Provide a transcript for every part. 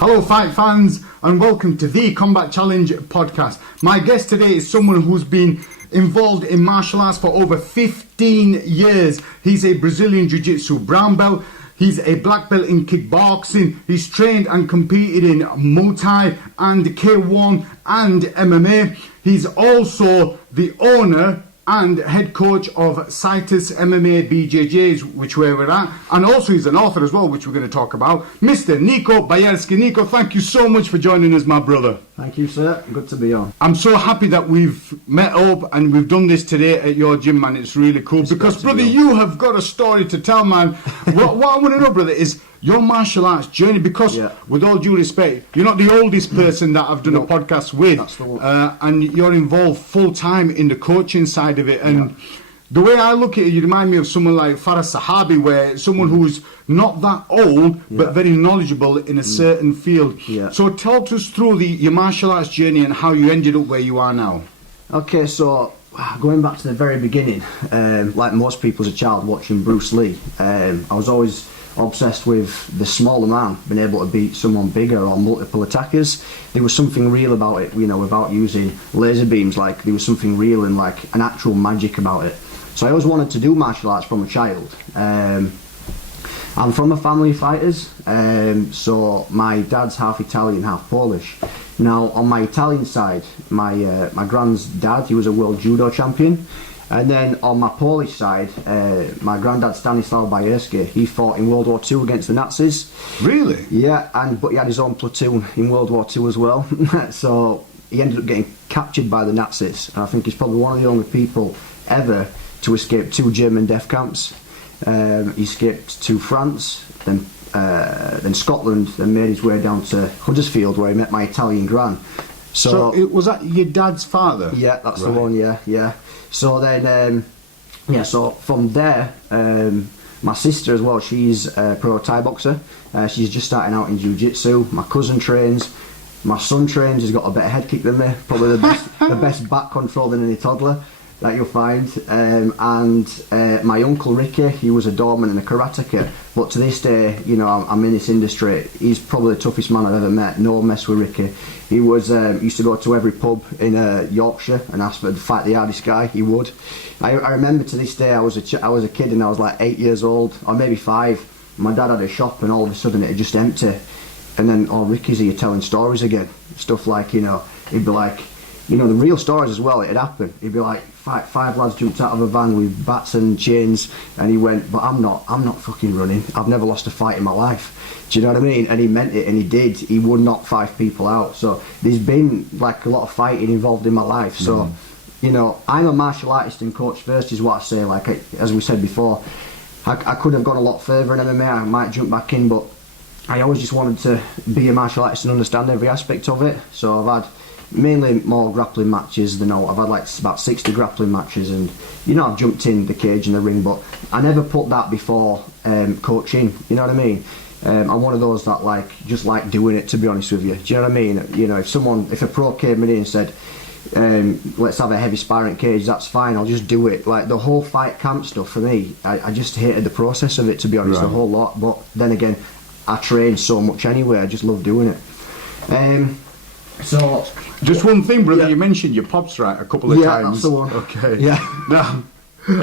Hello fight fans and welcome to the Combat Challenge podcast. My guest today is someone who's been involved in martial arts for over 15 years. He's a Brazilian Jiu-Jitsu brown belt. He's a black belt in kickboxing. He's trained and competed in Muay Thai and K1 and MMA. He's also the owner and head coach of Citus MMA BJJs, which we're at, and also he's an author as well, which we're going to talk about. Mr. Nico Bajerski. Nico, thank you so much for joining us, my brother. Thank you, sir. Good to be on. I'm so happy that we've met up and we've done this today at your gym, man. It's really cool because, brother, you have got a story to tell, man. what I want to know, brother, is your martial arts journey, because with all due respect, you're not the oldest person that I've done a podcast with, and you're involved full time in the coaching side of it. And the way I look at it, you remind me of someone like Faraz Sahabi, where someone who's not that old but very knowledgeable in a certain field. So talk us through your martial arts journey and how you ended up where you are now. Okay, so going back to the very beginning, like most people as a child watching Bruce Lee, I was always obsessed with the smaller man being able to beat someone bigger or multiple attackers. There was something real about it, you know, without using laser beams. Like, there was something real and like an actual magic about it. So I always wanted to do martial arts from a child. I'm from a family of fighters, so my dad's half Italian, half Polish. Now, on my Italian side, my grand's dad, he was a world judo champion. And then on my Polish side, my granddad Stanislaw Bajerski, he fought in World War II against the Nazis. Really? Yeah, but he had his own platoon in World War II as well. So he ended up getting captured by the Nazis. And I think he's probably one of the only people ever to escape 2 German death camps. He escaped to France, then Scotland, then made his way down to Huddersfield, where he met my Italian gran. So was that your dad's father? Yeah, that's the one. Yeah. So then, so from there, my sister as well, she's a pro Thai boxer. She's just starting out in jiu-jitsu. My cousin trains. My son trains. He's got a better head kick than me. Probably the best back control than any toddler that you'll find. And my uncle Ricky, he was a doorman and a karateka. But to this day, you know, I'm in this industry. He's probably the toughest man I've ever met. No mess with Ricky. He was used to go to every pub in Yorkshire and ask for to fight the hardest guy. He would. I remember to this day, I was a kid and I was like 8 years old, or maybe 5. My dad had a shop and all of a sudden it had just empty. And then, Ricky's here telling stories again. Stuff like, you know, he'd be like, you know, the real stories as well, it'd happen. He'd be like, five lads jumped out of a van with bats and chains, and he went, but I'm not fucking running. I've never lost a fight in my life. Do you know what I mean? And he meant it, and he did. He would knock 5 people out. So there's been like a lot of fighting involved in my life. So, you know, I'm a martial artist and coach first is what I say. Like, as we said before, I could have gone a lot further in MMA. I might jump back in, but I always just wanted to be a martial artist and understand every aspect of it. So I've had mainly more grappling matches than all. I've had like about 60 grappling matches, and you know, I've jumped in the cage and the ring, but I never put that before coaching. You know what I mean? I'm one of those that just like doing it, to be honest with you. Do you know what I mean? You know, if a pro came in here and said, let's have a heavy sparring cage, that's fine, I'll just do it. Like the whole fight camp stuff for me, I just hated the process of it, to be honest, a whole lot. But then again, I train so much anyway, I just love doing it. So just one thing, brother, you mentioned your pops, right, a couple of times. Yeah, that's the one. Okay. Yeah. Now,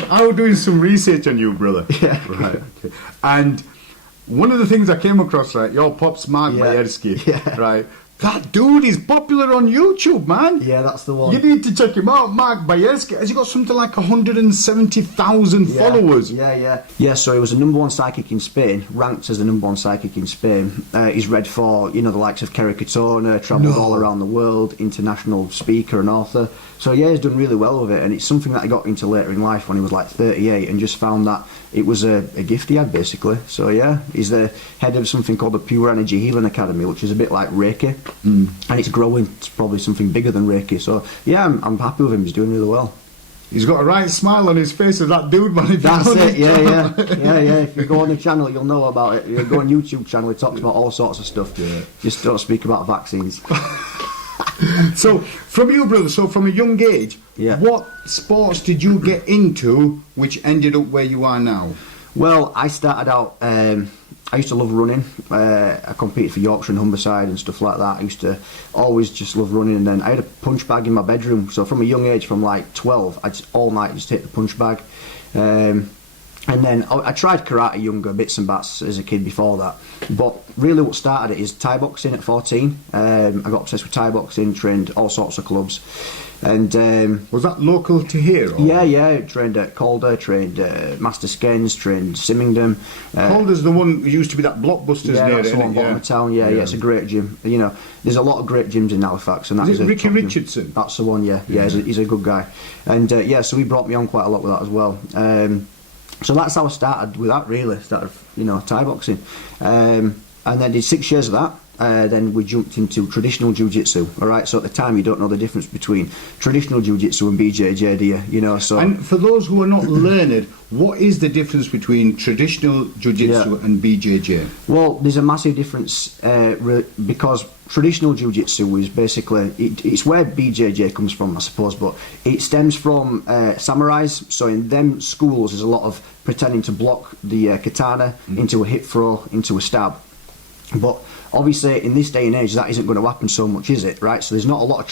I was doing some research on you, brother. Yeah. Right. Okay. And one of the things I came across, right, your pops, Mark Bajerski, right, that dude is popular on YouTube, man. Yeah, that's the one. You need to check him out. Mark Bajerski, has he got something like 170,000 followers? Yeah, so he was the #1 psychic in Spain, ranked as the #1 psychic in Spain. He's read for, you know, the likes of Kerry Katona, travelled all around the world, international speaker and author. So yeah, he's done really well with it, and it's something that he got into later in life when he was like 38 and just found that it was a gift he had, basically. So yeah, he's the head of something called the Pure Energy Healing Academy, which is a bit like Reiki, and it's growing. It's probably something bigger than Reiki. So yeah, I'm happy with him. He's doing really well. He's got a right smile on his face of that dude, man. That's it, yeah. If you go on the channel, you'll know about it. You go on YouTube channel, he talks about all sorts of stuff. Yeah. Just don't speak about vaccines. So, from you, brother, from a young age, what sports did you get into which ended up where you are now? Well, I started out I used to love running. I competed for Yorkshire and Humberside and stuff like that. I used to always just love running. And then I had a punch bag in my bedroom. So from a young age, from like 12, I just all night just hit the punch bag. And then I tried karate younger, bits and bats as a kid before that. But really what started it is Thai boxing at 14. I got obsessed with Thai boxing, trained all sorts of clubs. And was that local to here? Or? Yeah. Trained at Calder, trained Master Skens, trained Symington. Calder's the one who used to be that Blockbusters yeah, near that's it, the one bottom of town. Yeah, it's a great gym. You know, there's a lot of great gyms in Halifax, and is it Ricky Richardson? That's the one. Yeah. He's a good guy, and so he brought me on quite a lot with that as well. So that's how I started with that. Really started, Thai boxing, and then did 6 years of that. Then we jumped into traditional jiu-jitsu. All right, so at the time you don't know the difference between traditional jiu-jitsu and BJJ, do you? So. And for those who are not learned, what is the difference between traditional jiu-jitsu and BJJ? Well, there's a massive difference because traditional jiu-jitsu is basically it's where BJJ comes from, I suppose, but it stems from samurais. So in them schools, there's a lot of pretending to block the katana into a hip throw, into a stab, but obviously, in this day and age, that isn't going to happen so much, is it? Right? So there's not a lot of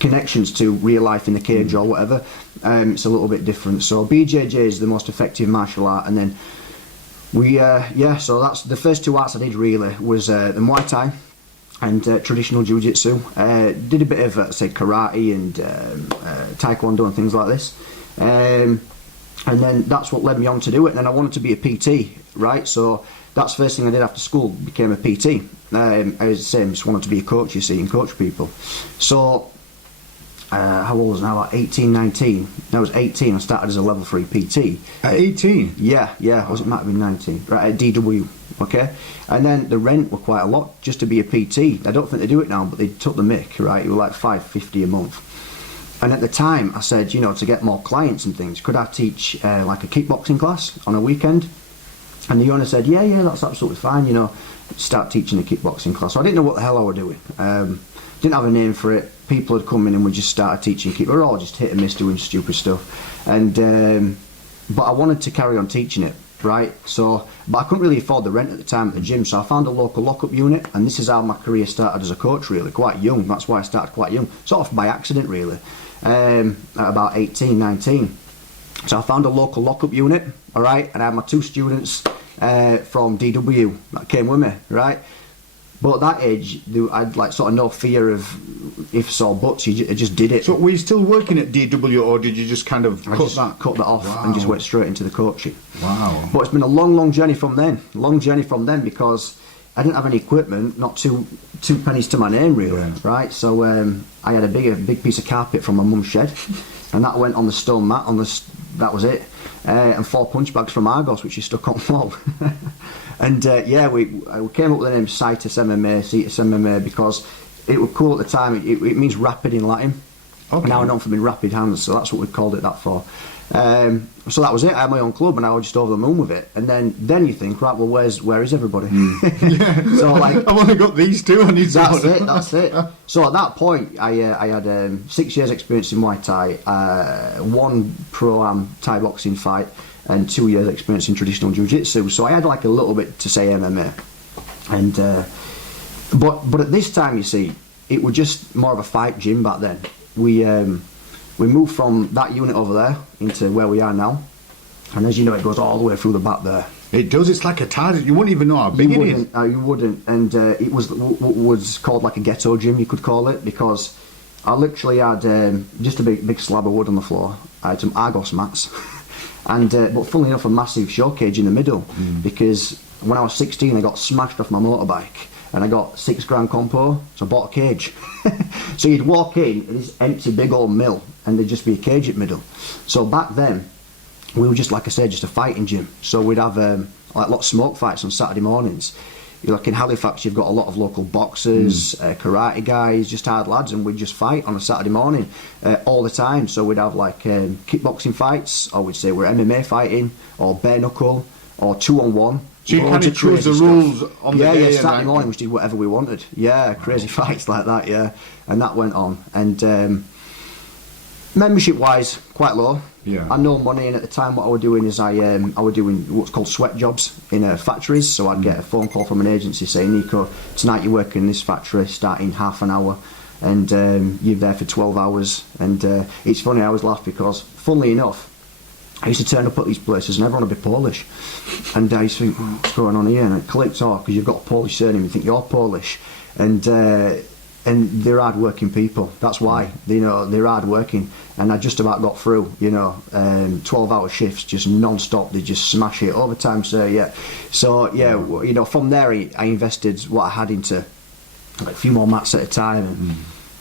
connections to real life in the cage or whatever. It's a little bit different. So BJJ is the most effective martial art, and then so that's the first two arts I did really was the Muay Thai and traditional jiu-jitsu. Did a bit of say karate and taekwondo and things like this. And then that's what led me on to do it. And then I wanted to be a PT, right? So that's the first thing I did after school, became a PT. I was the same, just wanted to be a coach, you see, and coach people. So, how old was I now? Like 18, 19. I was 18, I started as a level 3 PT. At 18? Yeah. It might have been 19. Right, at DW, okay? And then the rent were quite a lot just to be a PT. I don't think they do it now, but they took the mick, right? It was like $5.50 a month. And at the time, I said, to get more clients and things, could I teach like a kickboxing class on a weekend? And the owner said, yeah, that's absolutely fine, start teaching a kickboxing class. So I didn't know what the hell I was doing. Didn't have a name for it. People had come in and we just started teaching kick. We were all just hit and miss doing stupid stuff. And but I wanted to carry on teaching it, right? So, but I couldn't really afford the rent at the time at the gym, so I found a local lockup unit, and this is how my career started as a coach, really, quite young. That's why I started quite young, sort of by accident, really. At about 18, 19. So I found a local lockup unit, all right, and I had my 2 students from DW that came with me, right? But at that age, I'd like sort of no fear of ifs or buts. I just did it. So were you still working at DW, or did you just kind of cut that off and just went straight into the coaching? Wow. But it's been a long journey from then. Because I didn't have any equipment, not two pennies to my name, really, right? So I had a big piece of carpet from my mum's shed, and that went on the stone mat. That was it, and 4 punch bags from Argos, which is stuck on the wall. And we came up with the name Citus MMA, because it was cool at the time. It means rapid in Latin. Okay. Now I know from in rapid hands, so that's what we called it that for. So that was it. I had my own club, and I was just over the moon with it. And then you think, right, well, where is everybody? Yeah. So like, I've only got these 2. I need that's it. So at that point, I had 6 years experience in Muay Thai, 1 pro-am Thai boxing fight, and 2 years experience in traditional jiu-jitsu. So I had like a little bit to say MMA, and but at this time, you see, it was just more of a fight gym back then. We moved from that unit over there into where we are now, and as you know, it goes all the way through the back there. It does. It's like a TARDIS. You wouldn't even know how big it is. You wouldn't. And it was called like a ghetto gym, you could call it, because I literally had just a big slab of wood on the floor. I had some Argos mats, and but funnily enough, a massive show cage in the middle, because when I was 16, I got smashed off my motorbike. And I got £6 compo, so I bought a cage. So you'd walk in this empty big old mill, and there'd just be a cage at middle. So back then, we were just, like I said, just a fighting gym. So we'd have like a lot of smoke fights on Saturday mornings. Like in Halifax, you've got a lot of local boxers, karate guys, just hard lads, and we'd just fight on a Saturday morning all the time. So we'd have like kickboxing fights, or we'd say we're MMA fighting, or bare knuckle, or 2-on-1. So you kind of choose the rules on the day. Yeah, Saturday morning we did whatever we wanted. Yeah, crazy fights like that, yeah. And that went on. And Membership wise, quite low. Yeah. I no money, and at the time what I was doing is I was doing what's called sweat jobs in factories. So I'd get a phone call from an agency saying, Nico, tonight you're working in this factory starting half an hour, and you're there for 12 hours. And it's funny, I always laugh because, funnily enough, I used to turn up at these places and everyone would be Polish. And I used to think, what's going on here? And it clicked off because you've got a Polish surname, you think you're Polish. And they're hard working people. That's why, they're hard working. And I just about got through, 12-hour shifts, just non-stop. They just smash it overtime. So yeah, from there I invested what I had into like a few more mats at a time. And,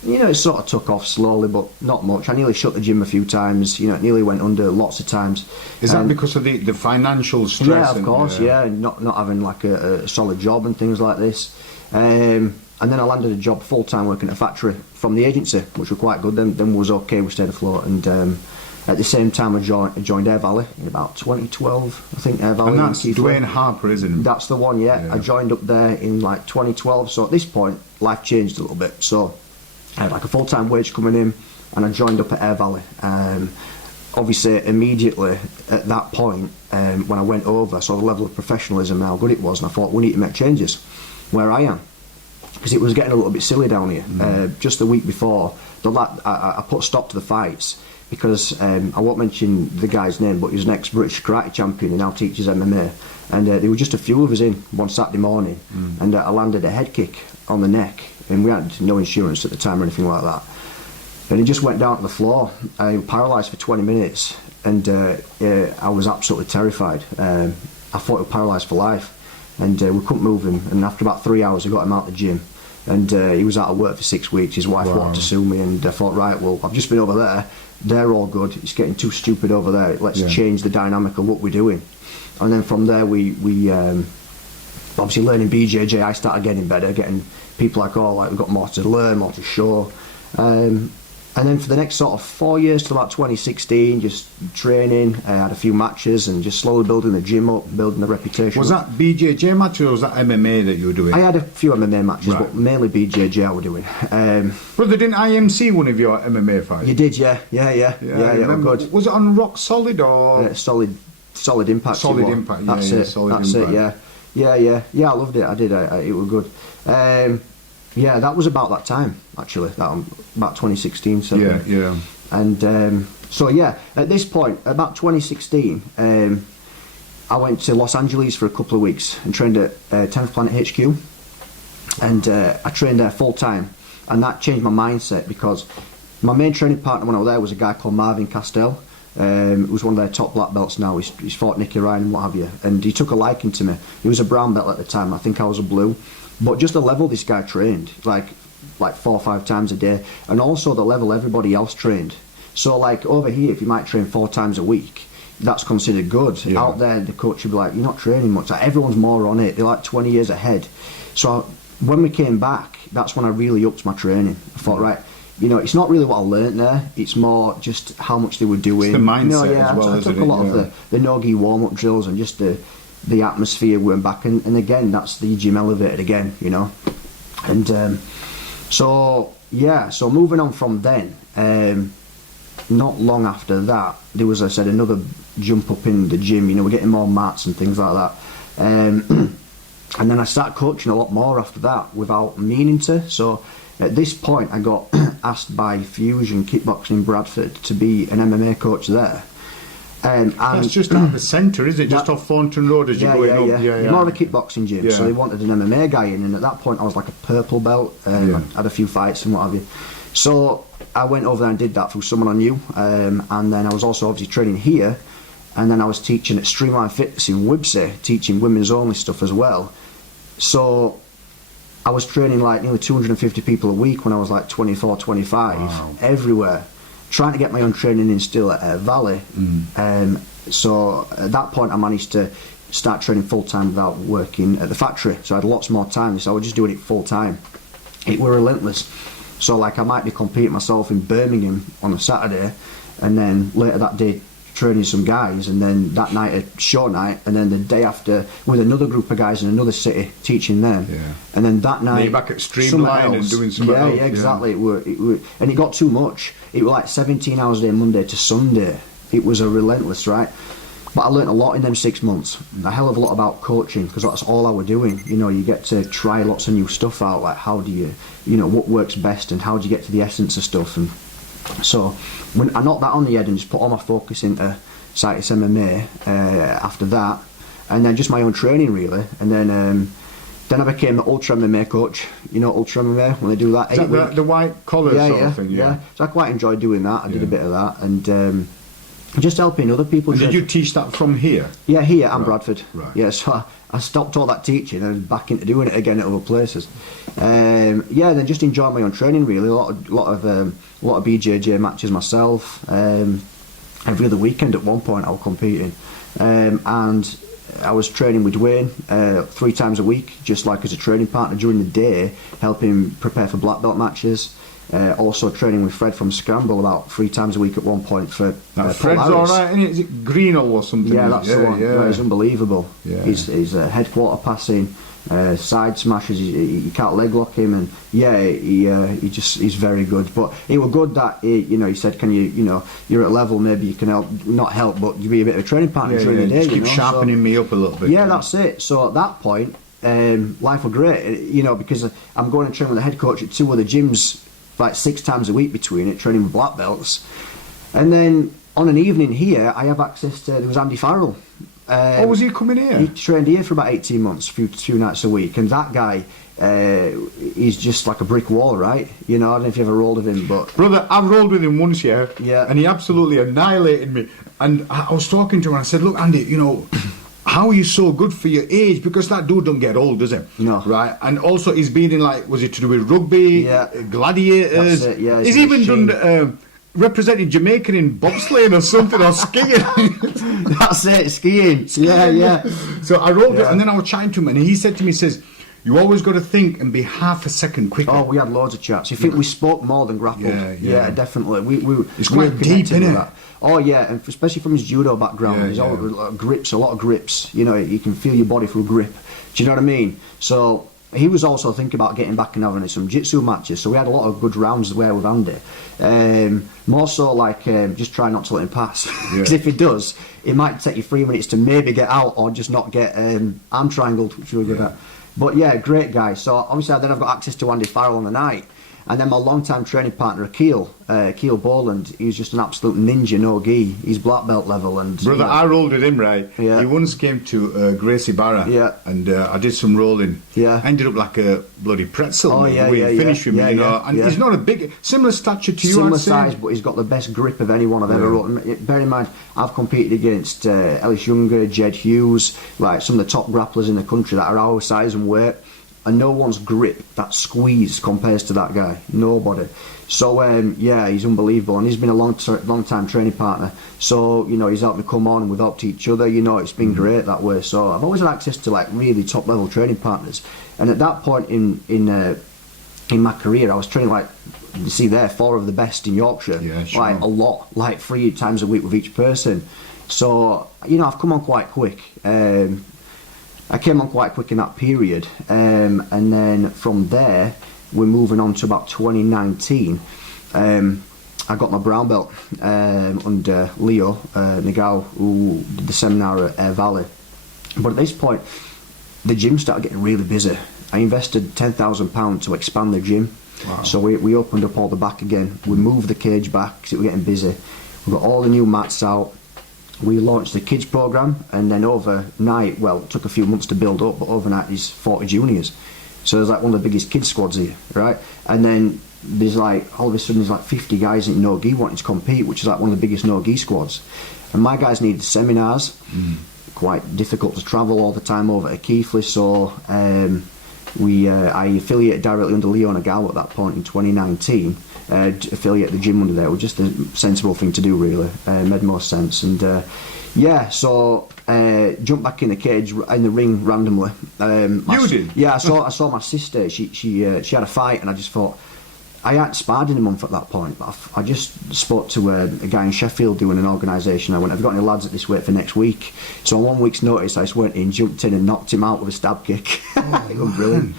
it sort of took off slowly, but not much. I nearly shut the gym a few times. It nearly went under lots of times. Is that because of the financial stress? Yeah, of course. And not having like a solid job and things like this. And then I landed a job full-time working at a factory from the agency, which were quite good. Then was okay, we stayed afloat. And at the same time I joined Air Valley in about 2012, I think, Air Valley. And that's Dwayne Harper, isn't it? That's the one, yeah. I joined up there in like 2012, so at this point life changed a little bit. So I had like a full-time wage coming in, and I joined up at Air Valley. Obviously, immediately at that point, when I went over, I saw the level of professionalism and how good it was, and I thought, we need to make changes where I am. Because it was getting a little bit silly down here. Just the week before, I put a stop to the fights because I won't mention the guy's name, but he was an ex-British karate champion and now teaches MMA. And there were just a few of us in one Saturday morning, and I landed a head kick on the neck, and we had no insurance at the time or anything like that. And he just went down to the floor. I was paralysed for 20 minutes, and I was absolutely terrified. I thought he was paralysed for life. And we couldn't move him, and after about 3 hours I got him out of the gym, and he was out of work for 6 weeks. His wife wanted to sue me, and I thought, right, well, I've just been over there, they're all good, it's getting too stupid over there, let's change the dynamic of what we're doing. And then from there we obviously learning BJJ, I started getting better, getting people like, we've got more to learn, more to show. And then for the next sort of 4 years to about 2016, just training, I had a few matches and just slowly building the gym up, building the reputation. Was that BJJ match or was that MMA that you were doing? I had a few MMA matches, but mainly BJJ I was doing. Brother, didn't IMC one of your MMA fights? You did, yeah, good. Was it on Rock Solid or? Solid Impact. Solid Impact, that's it. That's it, yeah. I loved it. I did. It was good. Yeah, that was about that time, actually. About 2016, so. Yeah. And so, yeah, at this point, about 2016, I went to Los Angeles for a couple of weeks and trained at 10th Planet HQ. And I trained there full time. And that changed my mindset because my main training partner when I was there was a guy called Marvin Castell. Who's one of their top black belts now. He's fought Nicky Ryan and what have you. And he took a liking to me. He was a brown belt at the time. I think I was a blue. But just the level this guy trained, like 4 or 5 times a day, and also the level everybody else trained. So like over here, if you might train 4 times a week, that's considered good. Yeah. Out there, the coach would be like, you're not training much. Like, everyone's more on it. They're like 20 years ahead. So when we came back, that's when I really upped my training. I thought, right, it's not really what I learnt there. It's more just how much they were doing. It's the mindset as well, I took a lot of the no-gi warm-up drills and just the atmosphere went back, and again, that's the gym elevated again, and so moving on from then, not long after that, there was, I said, another jump up in the gym. We're getting more mats and things like that, and then I started coaching a lot more after that without meaning to. So at this point, I got asked by Fusion Kickboxing in Bradford to be an MMA coach there. And that's just out of the centre, is it? Just off Thornton Road as you're going up? Yeah. More of a kickboxing gym, so they wanted an MMA guy in, and at that point I was like a purple belt, I had a few fights and what have you. So I went over there and did that through someone I knew, and then I was also obviously training here, and then I was teaching at Streamline Fitness in Wibsey, teaching women's only stuff as well. So I was training like nearly 250 people a week when I was like 24, 25, everywhere. Trying to get my own training in still at Air Valley. So at that point I managed to start training full time without working at the factory, so I had lots more time, so I was just doing it full time. It were relentless. So like I might be competing myself in Birmingham on a Saturday, and then later that day training some guys, and then that night a show night, and then the day after with another group of guys in another city teaching them, and then that night you're back at Streamline and doing something else. Yeah, exactly. And it got too much. It was like 17 hours a day, Monday to Sunday. It was a relentless, right? But I learnt a lot in them 6 months. A hell of a lot about coaching, because that's all I was doing. You know, you get to try lots of new stuff out, like how do you know, what works best, and how do you get to the essence of stuff. And so when I knocked that on the head and just put all my focus into saif MMA after that, and then just my own training really, and then I became the Ultra MMA coach. You know, Ultra MMA, when they do that. Is that the white collar sort of thing? Yeah. So I quite enjoyed doing that. I did a bit of that, and just helping other people. And did you teach that from here? Yeah, here and Bradford. Right. Yeah, so I stopped all that teaching and was back into doing it again at other places. Then just enjoying my own training really. A lot of BJJ matches myself. Every other weekend at one point I was competing, and I was training with Dwayne 3 times a week, just like as a training partner during the day, helping prepare for black belt matches. Also training with Fred from Scramble about 3 times a week at one point for Fred's alright, isn't it? Is it Greenall or something? Yeah, that's the one. Yeah, he's unbelievable. Yeah. He's headquarter passing, side smashes. You can't leg lock him, and he's very good. But it was good that he said, can you're at a level, maybe you can not help, but you be a bit of a training partner during the day. Just keep sharpening me up a little bit. Yeah, that's it. So at that point, life was great. Because I'm going and training with the head coach at 2 other gyms, like 6 times a week between it, training with black belts. And then on an evening here, I have access to, there was Andy Farrell. Was he coming here? He trained here for about 18 months, few nights a week. And that guy, he's just like a brick wall, right? I don't know if you ever rolled with him, but... Brother, I've rolled with him once, yeah. And he absolutely annihilated me. And I was talking to him and I said, look, Andy, how are you so good for your age? Because that dude don't get old, does he? No. Right? And also he's been in, like, was it to do with rugby, gladiators? That's it, yeah. He's even done, represented Jamaica in bobsleighing or something, or skiing. That's it, skiing. Yeah. So I rolled it, and then I was chatting to him, and he said to me, he says, you always got to think and be half a second quicker. Oh, we had loads of chats. You think we spoke more than grappled? Yeah, definitely. It's quite deep, isn't it? Oh yeah, and especially from his judo background, he's all grips, a lot of grips. You can feel your body through grip. Do you know what I mean? So he was also thinking about getting back and having some jiu-jitsu matches. So we had a lot of good rounds there with Andy. More so like just try not to let him pass, because if he does, it might take you 3 minutes to maybe get out or just not get arm triangled, which we were good at. But yeah, great guy. So obviously then I've got access to Andy Farrell on the night. And then my long-time training partner, Akil Boland, he's just an absolute ninja, no gi. He's black belt level. And brother, I rolled with him, right? Yeah. He once came to Gracie Barra, and I did some rolling. Yeah. Ended up like a bloody pretzel. Oh, yeah, the way he finished with me, And he's not a big, similar stature to you, similar I'd say. size, but he's got the best grip of anyone I've ever rolled. Bear in mind, I've competed against Ellis Younger, Jed Hughes, like some of the top grapplers in the country that are our size and weight. And no one's grip, that squeeze, compares to that guy. Nobody. So he's unbelievable, and he's been a long time training partner. So he's helped me come on, and we've helped each other. It's been great that way. So I've always had access to like really top level training partners. And at that point in my career, I was training like, you see there, 4 of the best in Yorkshire. Yeah, sure. Like a lot, like 3 times a week with each person. So I've come on quite quick. I came on quite quick in that period, and then from there we're moving on to about 2019. I got my brown belt under Leo Nagao, who did the seminar at Air Valley. But at this point, the gym started getting really busy. I invested £10,000 to expand the gym. Wow. So we opened up all the back again. We moved the cage back because it was getting busy. We got all the new mats out. We launched the kids program, and then overnight, well, it took a few months to build up, but overnight there's 40 juniors. So there's like one of the biggest kids squads here, right? And then there's like, all of a sudden there's like 50 guys in no-gi wanting to compete, which is like one of the biggest no-gi squads. And my guys need seminars, quite difficult to travel all the time over to Keighley, so I affiliated directly under Leo Nagao at that point in 2019. Affiliate the gym under there was just a sensible thing to do, really. Made more sense. And so jumped back in the cage in the ring randomly. You did? Yeah, I saw my sister. She had a fight, and I just thought, I hadn't sparred in a month at that point. But I just spoke to a guy in Sheffield doing an organisation. I went, "Have you got any lads at this weight for next week?" So on 1 week's notice, I just went in, jumped in, and knocked him out with a stab kick. It was brilliant.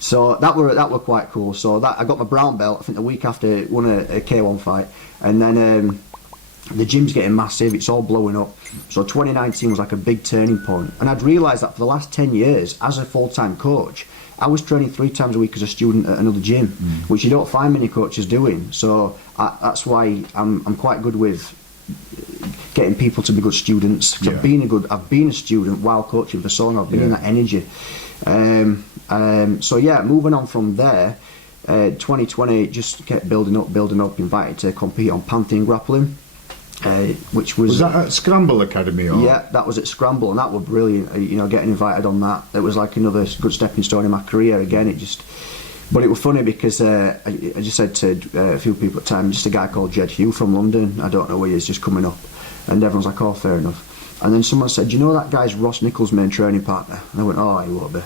So that were quite cool. So that I got my brown belt. I think the week after, won a K1 fight, and then the gym's getting massive. It's all blowing up. So 2019 was like a big turning point, and I'd realised that for the last 10 years, as a full-time coach, I was training 3 times a week as a student at another gym, which you don't find many coaches doing. So that's why I'm quite good with getting people to be good students. Yeah. I've been a student while coaching for so long. I've been in that energy. So yeah, moving on from there, 2020 just kept building up. Invited to compete on Pantheon grappling. Which was that at Scramble Academy? Or? Yeah, that was at Scramble, and that was brilliant. Getting invited on that, it was like another good stepping stone in my career. Again, but it was funny because I just said to a few people at the time, just a guy called Jed Hugh from London. I don't know where he is, just coming up, and everyone's like, "Oh, fair enough." And then someone said, "You know that guy's Ross Nichols' main training partner?" And I went, "Oh, he won't be."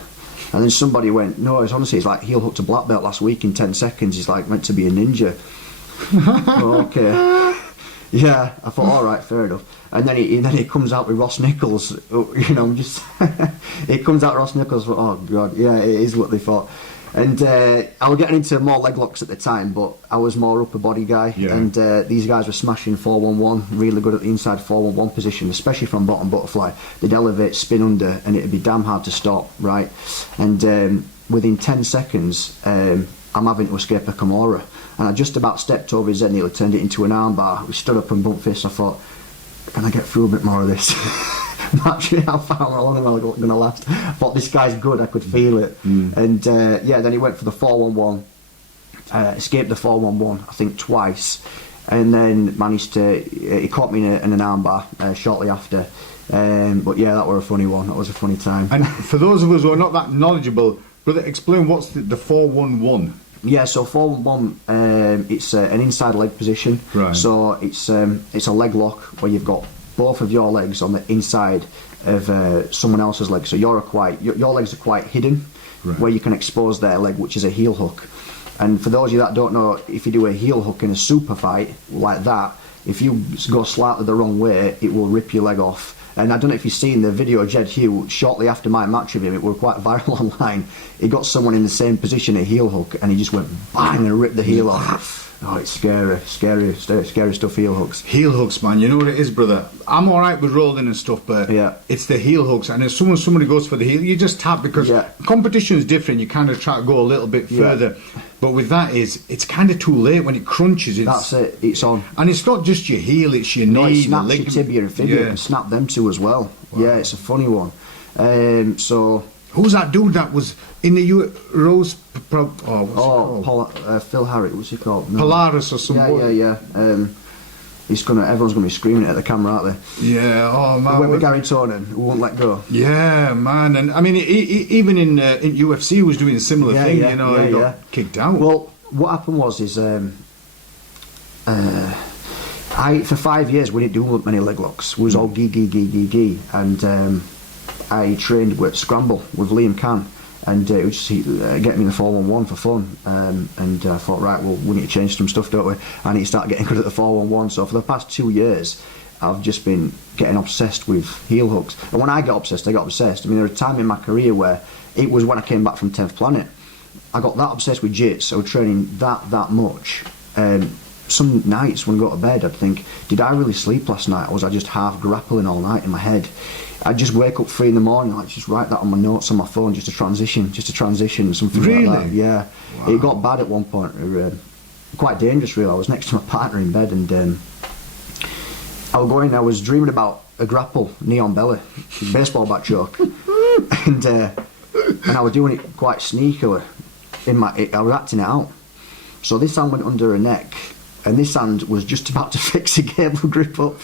And then somebody went, "No, it's honestly, he's like heel hooked a black belt last week in 10 seconds. He's like meant to be a ninja." Oh, okay. Yeah, I thought, all right, fair enough. And then he comes out with Ross Nichols. He comes out with Ross Nichols. Oh God, yeah, it is what they thought. And I was getting into more leg locks at the time, but I was more upper body guy. Yeah. And these guys were smashing 4-1-1, really good at the inside 4-1-1 position, especially from bottom butterfly. They'd elevate, spin under, and it'd be damn hard to stop, right? And within 10 seconds, I'm having to escape a Kimura. And I just about stepped over his head, nearly turned it into an armbar. We stood up and bumped fists. I thought, can I get through a bit more of this? Naturally, how long am I going to last? I thought, this guy's good, I could feel it. And then he went for the 4-1-1, escaped the 4-1-1, I think twice, and then managed to, he caught me in an armbar shortly after. But yeah, that was a funny one. That was a funny time. And for those of us who are not that knowledgeable, brother, explain what's the 4-1-1? Yeah, so 4-1-1, it's an inside leg position. Right. So it's a leg lock where you've got both of your legs on the inside of someone else's leg. So your legs are quite hidden, right, where you can expose their leg, which is a heel hook. And for those of you that don't know, if you do a heel hook in a super fight like that, if you go slightly the wrong way, it will rip your leg off. And I don't know if you've seen the video of Jed Hugh shortly after my match with him. It was quite viral online. He got someone in the same position, a heel hook, and he just went bang and ripped the heel off. Oh, it's scary stuff, heel hooks. Heel hooks, man, you know what it is, brother? I'm alright with rolling and stuff, but it's the heel hooks. And if somebody goes for the heel, you just tap, because competition is different. You kind of try to go a little bit further. But with that, it's kind of too late when it crunches. That's it, it's on. And it's not just your heel, it's your knee, it snaps your tibia and fibula, and snap them too as well. Wow. Yeah, it's a funny one. So... Who's that dude that was in the Rose... Phil Harriet, what's he called? No. Polaris or something. Yeah. Everyone's gonna be screaming at the camera, aren't they? Yeah. Oh man. We went with Gary Tonin, who won't let go. Yeah, man. And I mean, even in UFC, he was doing a similar thing. He got kicked out. Well, what happened was for 5 years we didn't do many leg locks. We was all gi, and I trained with Scramble with Liam Cann, and it was just get me in the 4-1-1 for fun, and I thought, right, well, we need to change some stuff, don't we? I need to start getting good at the 4-1-1. So for the past 2 years I've just been getting obsessed with heel hooks, and when I got obsessed, I mean, there was a time in my career where it was when I came back from 10th Planet, I got that obsessed with jits. I was training that much. Some nights when I go to bed, I'd think, did I really sleep last night, or was I just half grappling all night in my head? I'd just wake up 3 in the morning, like just write that on my notes on my phone, just a transition, something like that. Yeah. Wow. It got bad at one point, quite dangerous really. I was next to my partner in bed, and I was dreaming about a grapple, knee on belly, baseball bat choke, and I was doing it quite sneakily. I was acting it out. So this hand went under her neck, and this hand was just about to fix a cable grip up,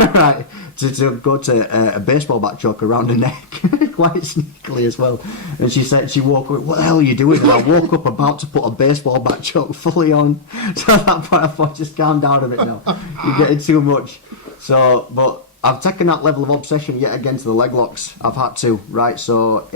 right, to go to a baseball bat choke around her neck, quite sneakily as well. And she woke up, what the hell are you doing? And I woke up about to put a baseball bat choke fully on. So at that point I thought, just calm down a bit now, you're getting too much. So, but I've taken that level of obsession yet again to the leg locks. I've had to, right? So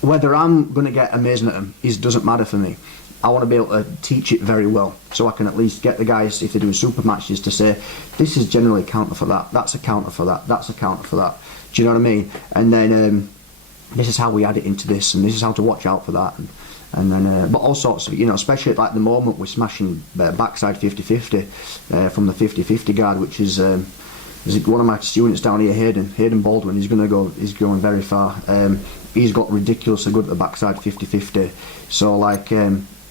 whether I'm going to get amazing at them doesn't matter for me. I want to be able to teach it very well, so I can at least get the guys, if they're doing super matches, to say, this is generally a counter for that, that's a counter for that, that's a counter for that. Do you know what I mean? And then this is how we add it into this, and this is how to watch out for that. And then, but all sorts of, especially at like the moment we're smashing backside 50-50 from the 50-50 guard, which is one of my students down here, Hayden Baldwin. He's going very far. He's got ridiculously good at the backside 50-50. So like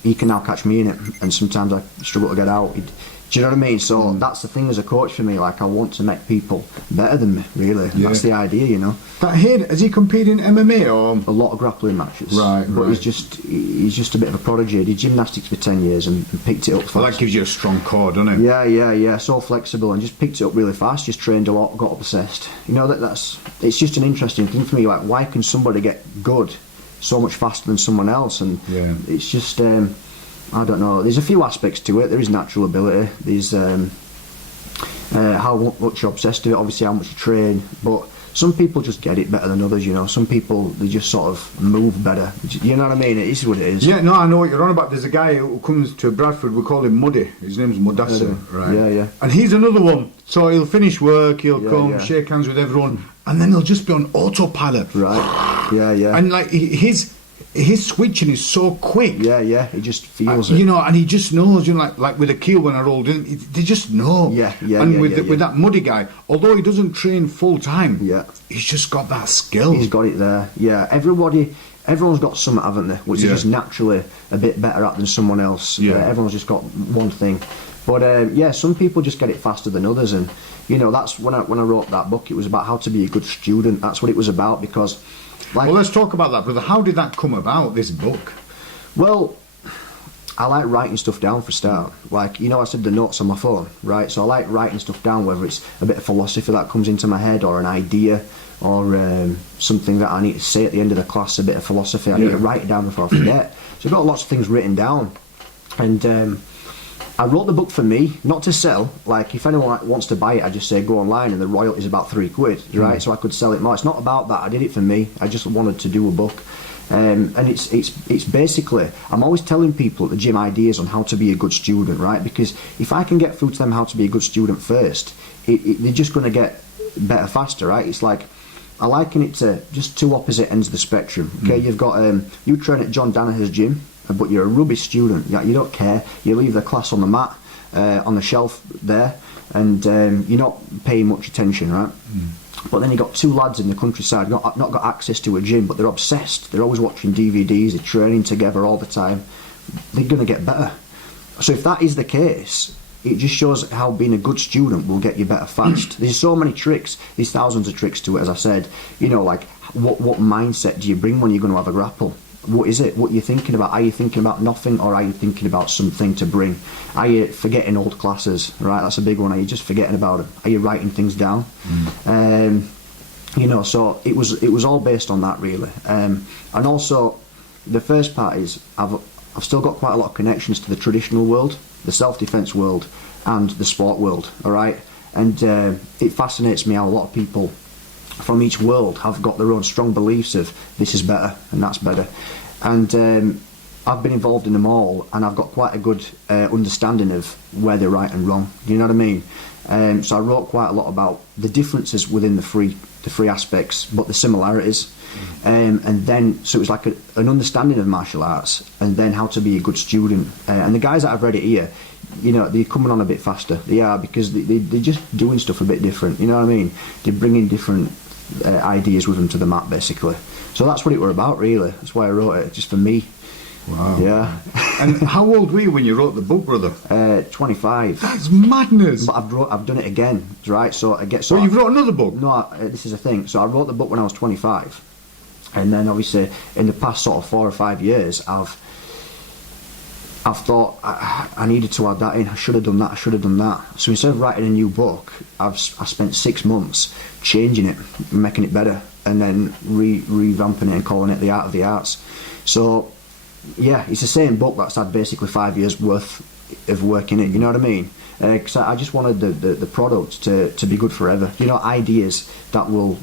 he can now catch me in it, and sometimes I struggle to get out. Do you know what I mean? So that's the thing as a coach for me. Like, I want to make people better than me, really. Yeah. That's the idea, That Hayden, has he competed in MMA or a lot of grappling matches? Right. But he's just a bit of a prodigy. He did gymnastics for 10 years and picked it up fast. Well, that gives you a strong core, doesn't it? Yeah. So flexible, and just picked it up really fast. Just trained a lot, got obsessed. It's just an interesting thing for me. Like, why can somebody get good so much faster than someone else? And it's just. I don't know. There's a few aspects to it. There is natural ability. There's how much you're obsessed with it. Obviously, how much you train. But some people just get it better than others. Some people, they just sort of move better. You know what I mean? It is what it is. Yeah. No, I know what you're on about. There's a guy who comes to Bradford. We call him Muddy. His name's Mudassa. Right. Yeah. And he's another one. So he'll finish work. He'll come, shake hands with everyone, and then he'll just be on autopilot. Right. Yeah. And like his switching is so quick. Yeah, he just feels it. And he just knows, like with a keel when I rolled in, they just know. With that Muddy guy, although he doesn't train full time, he's just got that skill. He's got it there. Yeah, everyone's got something, haven't they? Which is just naturally a bit better at than someone else. Everyone's just got one thing. But some people just get it faster than others, and that's when I wrote that book. It was about how to be a good student. That's what it was about, because. Well, let's talk about that, brother. How did that come about, this book? Well, I like writing stuff down for a start. Like, I said the notes on my phone, right? So I like writing stuff down, whether it's a bit of philosophy that comes into my head, or an idea, or something that I need to say at the end of the class, a bit of philosophy. I need to write it down before I forget. So I've got lots of things written down. And I wrote the book for me, not to sell. Like, if anyone wants to buy it, I just say go online, and the royalty's about £3, right? So I could sell it more. It's not about that. I did it for me. I just wanted to do a book, and it's basically, I'm always telling people at the gym ideas on how to be a good student, right? Because if I can get through to them how to be a good student first, they're just going to get better faster, right? It's like, I liken it to just two opposite ends of the spectrum. Okay, you've got you train at John Danaher's gym, but you're a rubbish student. You don't care. You leave the class on the mat, on the shelf there, and you're not paying much attention, right? But then you got two lads in the countryside, not got access to a gym, but they're obsessed. They're always watching DVDs. They're training together all the time. They're going to get better. So if that is the case, it just shows how being a good student will get you better fast. There's so many tricks. There's thousands of tricks to it, as I said. Like what mindset do you bring when you're going to have a grapple? What is it? What are you thinking about? Are you thinking about nothing, or are you thinking about something to bring? Are you forgetting old classes? Right, that's a big one. Are you just forgetting about them? Are you writing things down? So it was all based on that, really. And also, the first part is I've still got quite a lot of connections to the traditional world, the self-defense world, and the sport world. All right, and it fascinates me how a lot of people from each world have got their own strong beliefs of this is better and that's better, and I've been involved in them all, and I've got quite a good understanding of where they're right and wrong. Do you know what I mean? So I wrote quite a lot about the differences within the three aspects, but the similarities, and then so it was like an understanding of martial arts, and then how to be a good student. And the guys that I've read it here, they're coming on a bit faster. They are, because they're just doing stuff a bit different. You know what I mean? They're bringing different ideas with them to the mat, basically. So that's what it were about, really. That's why I wrote it, just for me. Wow. Yeah. And how old were you when you wrote the book, brother? 25. That's madness. But I've done it again, right? So I get. So you've wrote another book? No, this is a thing. So I wrote the book when I was 25, and then obviously in the past sort of 4 or 5 years, I've thought I needed to add that in. I should have done that. So instead of writing a new book, I spent 6 months changing it, making it better, and then revamping it and calling it The Art of the Arts. So yeah, it's the same book that's had basically 5 years worth of work in it. You know what I mean? because I just wanted the product to be good forever. You know, ideas that will,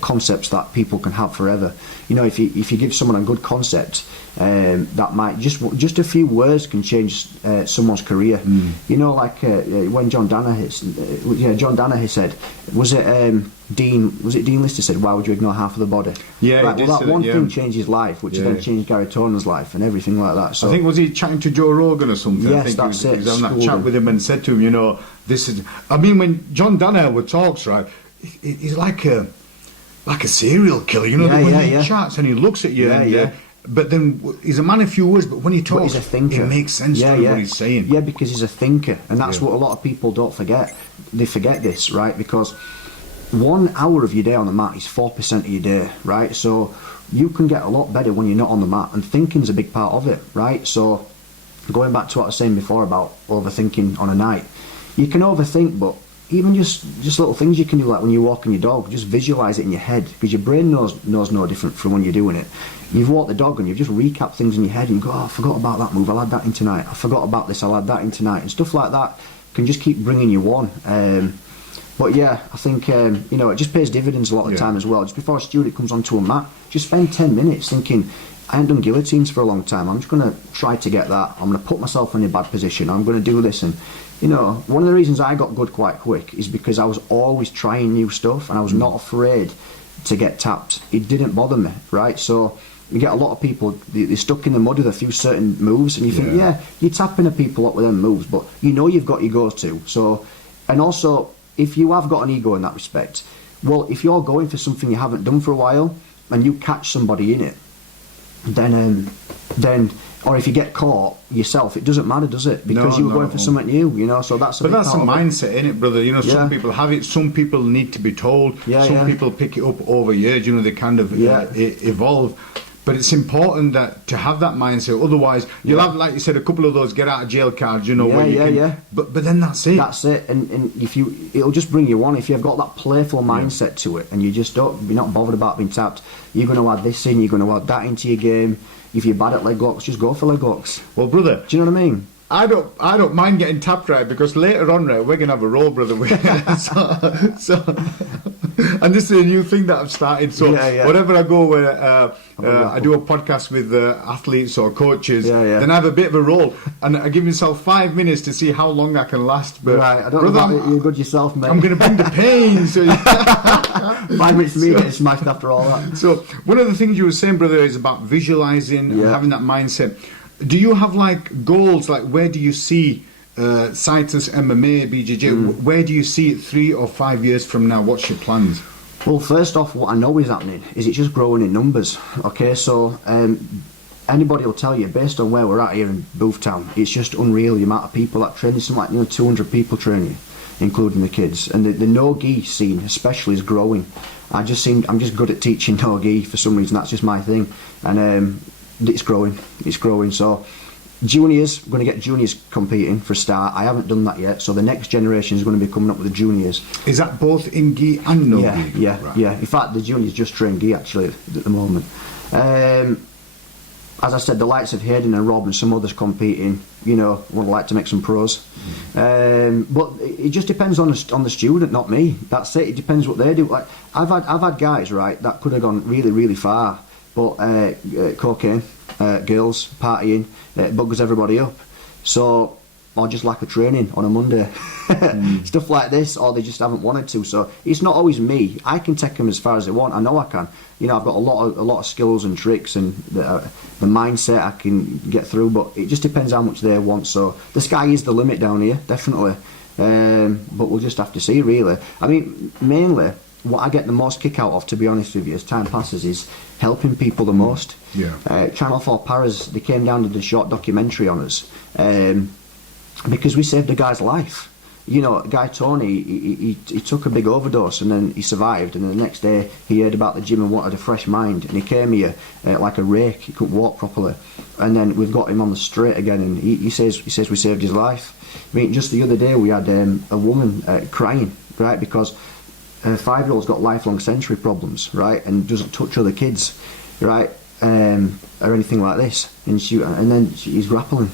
concepts that people can have forever. You know, if you give someone a good concept, that might just a few words can change someone's career. You know, like when John Danaher said, was it Dean Lister said, why would you ignore half of the body? Yeah, right, well, that one yeah. thing changed his life, which then changed Gary Toner's life and everything like that. So I think, was he chatting to Joe Rogan or something? Yes, I think that's he was it. on that chat with him and said to him, you know, this is. I mean, when John Danaher talks, right, he's like a serial killer. You know, when he chats and he looks at you, but then he's a man of few words, but when he talks, he's a thinker. It makes sense to what he's saying. Yeah, because he's a thinker, and that's what a lot of people don't forget. They forget this, right? Because 1 hour of your day on the mat is 4% of your day, right? So you can get a lot better when you're not on the mat, and thinking's a big part of it, right? So going back to what I was saying before about overthinking on a night, you can overthink, but even just little things you can do, like when you're walking your dog, just visualise it in your head, because your brain knows no different from when you're doing it. You've walked the dog and you've just recapped things in your head and you go, oh, I forgot about that move, I'll add that in tonight. I forgot about this, I'll add that in tonight. And stuff like that can just keep bringing you on. But yeah, I think, you know, it just pays dividends a lot of the time as well. Just before a student comes onto a mat, just spend 10 minutes thinking, I haven't done guillotines for a long time, I'm just going to try to get that. I'm going to put myself in a bad position, I'm going to do this. And, you know, one of the reasons I got good quite quick is because I was always trying new stuff and I was not afraid to get tapped. It didn't bother me, right? So you get a lot of people, they're stuck in the mud with a few certain moves, and you think, you're tapping at people up with them moves, but you know you've got your go-to. So, and also, if you have got an ego in that respect, well, if you're going for something you haven't done for a while, and you catch somebody in it, then, or if you get caught yourself, it doesn't matter, does it? Because you were going for something new, you know. So that's. But that's a mindset, isn't it, brother? You know, some people have it. Some people need to be told. Some people pick it up over years. You know, they kind of evolve. But it's important that to have that mindset. Otherwise, you'll have, like you said, a couple of those get out of jail cards. You know, where you can. But then that's it. That's it. And if it'll just bring you on. If you've got that playful mindset to it, and you just you're not bothered about being tapped. You're going to add this in. You're going to add that into your game. If you're bad at leg locks, just go for leg locks. Well, brother, do you know what I mean? I don't mind getting tapped, right, because later on, right, we're gonna have a roll, brother. so and this is a new thing that I've started. So whenever I go where I do a podcast with athletes or coaches, then I have a bit of a roll, and I give myself 5 minutes to see how long I can last. But right, I don't know about you're good yourself, mate. I'm gonna bring the pain. So 5 minutes for me getting smashed after all that. So one of the things you were saying, brother, is about visualizing and having that mindset. Do you have like goals? Like, where do you see Citus MMA, BJJ? Where do you see it 3 or 5 years from now? What's your plans? Well, first off, what I know is happening is it's just growing in numbers. Okay, so anybody will tell you, based on where we're at here in Boothtown, it's just unreal the amount of people that train. It's something like 200 people training, including the kids. And the no-gi scene especially is growing. I'm just good at teaching no-gi for some reason. That's just my thing. And it's growing. So juniors, we're going to get juniors competing for a start. I haven't done that yet, so the next generation is going to be coming up with the juniors. Is that both in gi and no gi? Yeah. In fact, the juniors just train gi actually at the moment. As I said, the likes of Hayden and Rob and some others competing, you know, would like to make some pros. But it just depends on the student, not me. That's it. It depends what they do. Like I've had guys, right, that could have gone really, really far, but cocaine, girls, partying, buggers everybody up. So, or just lack of training on a Monday, stuff like this, or they just haven't wanted to. So it's not always me. I can take them as far as they want. I know I can. You know, I've got a lot of skills and tricks and the mindset I can get through. But it just depends how much they want. So the sky is the limit down here, definitely. But we'll just have to see, really. I mean, mainly what I get the most kick out of, to be honest with you, as time passes, is helping people the most. Channel 4 Paras, they came down to the short documentary on us because we saved a guy's life. You know, Guy Tony, he took a big overdose and then he survived, and then the next day he heard about the gym and wanted a fresh mind, and he came here like a rake. He couldn't walk properly, and then we've got him on the straight again, and he says we saved his life. I mean, just the other day we had a woman crying, right, because her 5-year-old's got lifelong sensory problems, right, and doesn't touch other kids, right, or anything like this, and then he's grappling.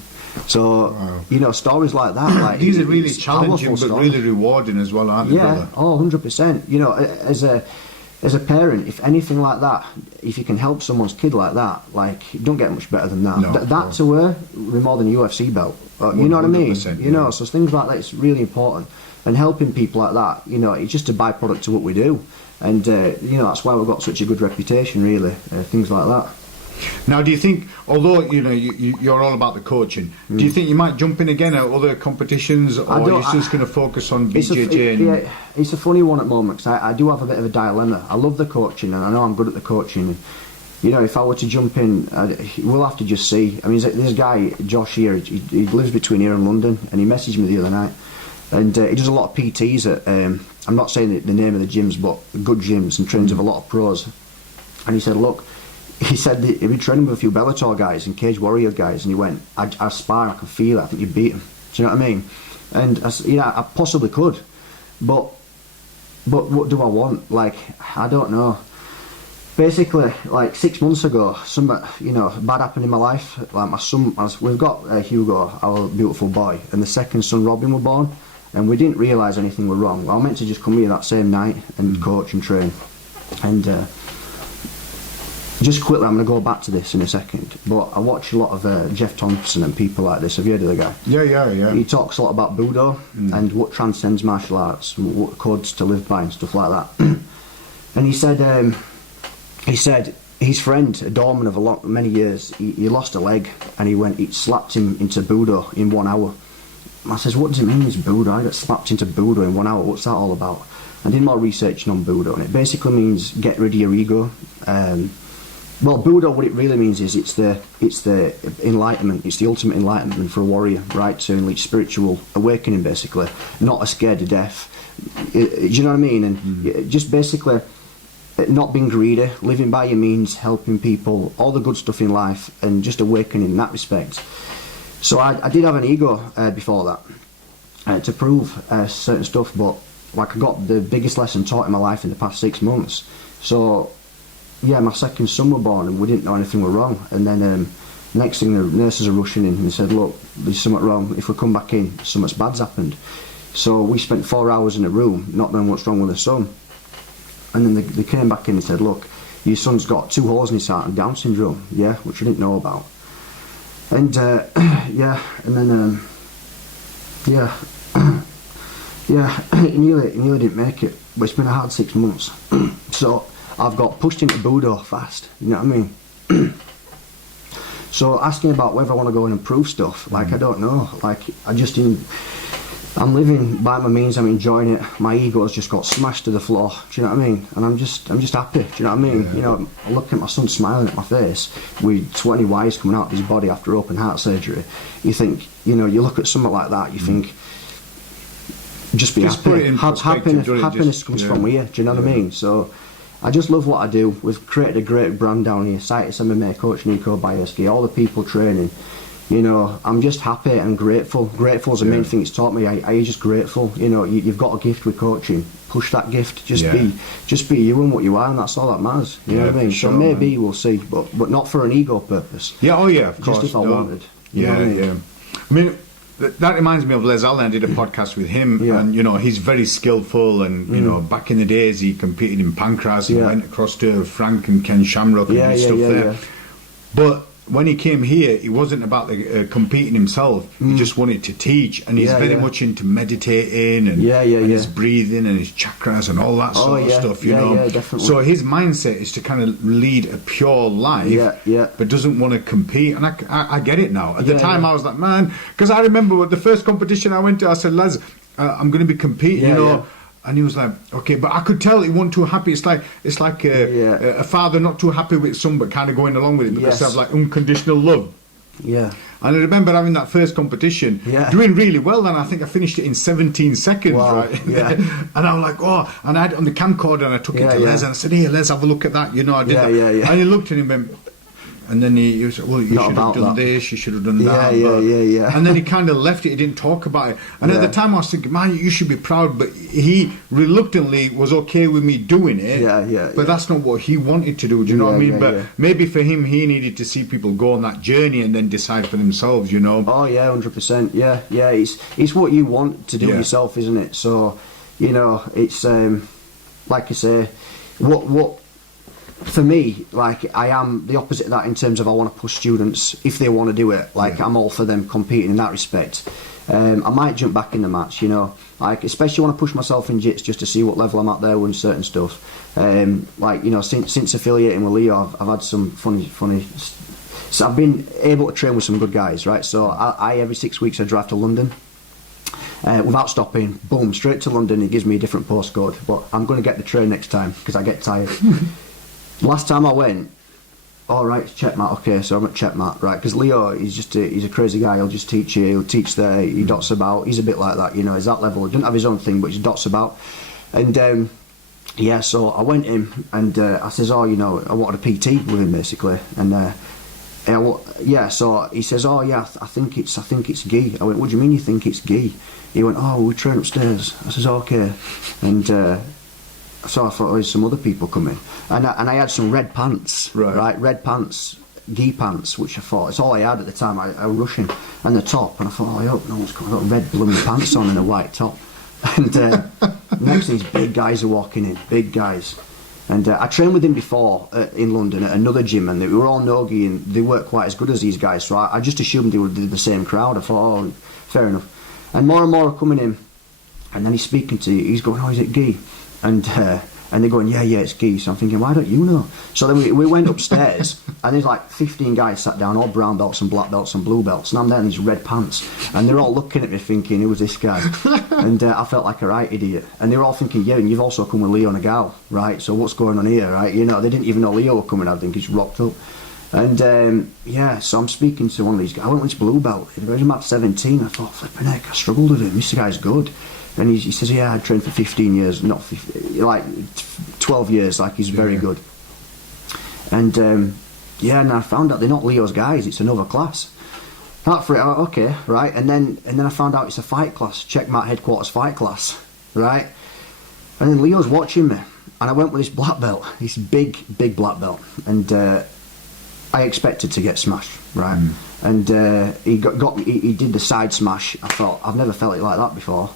So, you know, stories like that. Like, These are really it's challenging, powerful but stories. really rewarding as well, aren't they, Yeah, brother? 100%. You know, as a parent, if anything like that, if you can help someone's kid like that, like, you don't get much better than that. No, That to her, we're more than a UFC belt. You know what I mean? 100%, You know, yeah. so things like that is really important. And helping people like that, you know, it's just a byproduct to what we do. And, you know, that's why we've got such a good reputation, really, things like that. Now, do you think, although you know you're all about the coaching, do you think you might jump in again at other competitions, or you're just going to focus on BJJ? It's a funny one at the moment, because I do have a bit of a dilemma. I love the coaching, and I know I'm good at the coaching. And, you know, if I were to jump in, we'll have to just see. I mean, this guy, Josh here, he lives between here and London, and he messaged me the other night. And he does a lot of PTs at, I'm not saying the name of the gyms, but good gyms, and trains with a lot of pros. And he said, look, he said he'd been training with a few Bellator guys and Cage Warrior guys, and he went, I spar, I can feel it, I think you beat him. Do you know what I mean? And I said, yeah, I possibly could, but what do I want? Like, I don't know. Basically, like 6 months ago, something, you know, bad happened in my life. Like my son, we've got Hugo, our beautiful boy, and the second son, Robin, were born, and we didn't realise anything was wrong. I meant to just come here that same night and coach and train, and just quickly, I'm going to go back to this in a second, but I watch a lot of Jeff Thompson and people like this. Have you heard of the guy? Yeah. He talks a lot about Budo and what transcends martial arts, and what codes to live by and stuff like that. And he said his friend, a doorman of many years, he lost a leg, and he slapped him into Budo in 1 hour. I says, what does it mean, this Budo? I got slapped into Budo in 1 hour, what's that all about? I did more research on Budo, and it basically means get rid of your ego. Well, Budo, what it really means is it's the enlightenment, it's the ultimate enlightenment for a warrior, right? To unleash spiritual awakening, basically, not a scared to death. Do you know what I mean? And just basically not being greedy, living by your means, helping people, all the good stuff in life, and just awakening in that respect. So I did have an ego before that to prove certain stuff, but like I got the biggest lesson taught in my life in the past 6 months. So yeah, my second son were born, and we didn't know anything was wrong. And then next thing, the nurses are rushing in and they said, look, there's something wrong. If we come back in, something bad's happened. So we spent 4 hours in a room not knowing what's wrong with the son. And then they came back in and said, look, your son's got 2 holes in his heart and Down syndrome, yeah, which I didn't know about. And yeah, and then he nearly didn't make it, but it's been a hard 6 months. So I've got pushed into Budo fast, you know what I mean? So asking about whether I want to go and improve stuff, like I don't know, like I'm living by my means, I'm enjoying it. My ego's just got smashed to the floor, do you know what I mean? And I'm just happy, do you know what I mean? Yeah. You know, I look at my son smiling at my face with 20 wires coming out of his body after open heart surgery. You think, you know, you look at something like that, you think, just be Just put it happy. in perspective, don't it? Happiness Just- comes yeah. from here, do you know what I mean? So I just love what I do. We've created a great brand down here, Citus MMA coach Nico Bajerski, all the people training. You know, I'm just happy and grateful. Grateful is the main thing it's taught me. I'm just grateful. You know, you've got a gift with coaching. Push that gift. Just be you and what you are, and that's all that matters. You know what I mean? for sure, so maybe man. we'll see, but not for an ego purpose. Yeah, oh yeah, of course. Just if I wanted. You know Yeah, what I mean? yeah. I mean, that reminds me of Les Allen. I did a podcast with him, Yeah. and you know he's very skillful. And you know, back in the days, he competed in Pancras. He Yeah. went across to Frank and Ken Shamrock and did stuff there. Yeah. But when he came here, it wasn't about the competing himself. He just wanted to teach, and he's Yeah, very yeah. much into meditating and, and his breathing and his chakras and all that sort of stuff. You know, yeah, definitely. so his mindset is to kind of lead a pure life, Yeah. but doesn't want to compete. And I get it now. At the Yeah, time, yeah. I was like, man, because I remember the first competition I went to, I said, Les, I'm going to be competing, you know. Yeah. And he was like, okay, but I could tell he wasn't too happy. It's like a father not too happy with son, but kind of going along with it because they have like unconditional love. Yeah. And I remember having that first competition, doing really well, and I think I finished it in 17 seconds, Wow, right? yeah. And I was like, oh, and I had it on the camcorder, and I took it to Les, and I said, here, Les, have a look at that, you know, I did that. Yeah. And he looked at him and went, And then he was, well, you Not should have about done that. this, you should have done Yeah, that. yeah. And then he kind of left it, he didn't talk about it. And at Yeah. the time I was thinking, man, you should be proud. But he reluctantly was okay with me doing it. But that's not what he wanted to do, do you know what I mean? But maybe for him, he needed to see people go on that journey and then decide for themselves, you know? Oh, yeah, 100%. Yeah. It's what you want to do yourself, isn't it? So, you know, it's, like I say, what for me, like, I am the opposite of that in terms of I want to push students if they want to do it. Like, I'm all for them competing in that respect. I might jump back in the match, you know, like, especially want to push myself in jits just to see what level I'm at there with certain stuff. Like, you know, since affiliating with Leo, I've had some funny. So I've been able to train with some good guys, right? So I every 6 weeks I drive to London. Without stopping, boom, straight to London. It gives me a different postcode, but I'm going to get the train next time because I get tired. Last time I went, all right, checkmate. Okay, so I'm at checkmate, right? Because Leo, he's a crazy guy. He'll just teach you. He'll teach there. He dots about. He's a bit like that, you know. He's that level. He doesn't have his own thing, but he dots about. And yeah, so I went in and I says, oh, you know, I wanted a PT with him basically, and. Yeah, so he says, oh yeah, I think it's gi. I went, what do you mean you think it's gi? He went, oh, we train upstairs. I says, okay. And so I thought, oh, there's some other people coming. And I had some red pants, right? Red pants, gi pants, which I thought, it's all I had at the time. I was rushing. And the top, and I thought, oh, I hope no one's got red blooming pants on and a white top. And next these big guys are walking in, big guys. And I trained with him before in London at another gym, and they were all nogi and they weren't quite as good as these guys, so I just assumed they were the same crowd. I thought, oh, fair enough. And more are coming in, and then he's speaking to you, he's going, oh, is it gi? And they're going, yeah, it's gi. So I'm thinking, why don't you know? So then we went upstairs, and there's like 15 guys sat down, all brown belts and black belts and blue belts, and I'm there in these red pants, and they're all looking at me thinking, who was this guy? And I felt like a right idiot. And they were all thinking, yeah, and you've also come with Leo and a gal, right? So what's going on here, right? You know, they didn't even know Leo were coming. I think he's rocked up. And yeah, so I'm speaking to one of these guys. I went with this blue belt. He was about 17. I thought, flipping heck, I struggled with him. This guy's good. And he says, yeah, I trained for 15 years, not 15, like 12 years, like he's very good. And yeah, and I found out they're not Leo's guys, it's another class. That for it, okay, right, and then I found out it's a fight class, Checkmate Headquarters fight class, right? And then Leo's watching me, and I went with this black belt, this big black belt, and I expected to get smashed, right? And he did the side smash. I thought, I've never felt it like that before.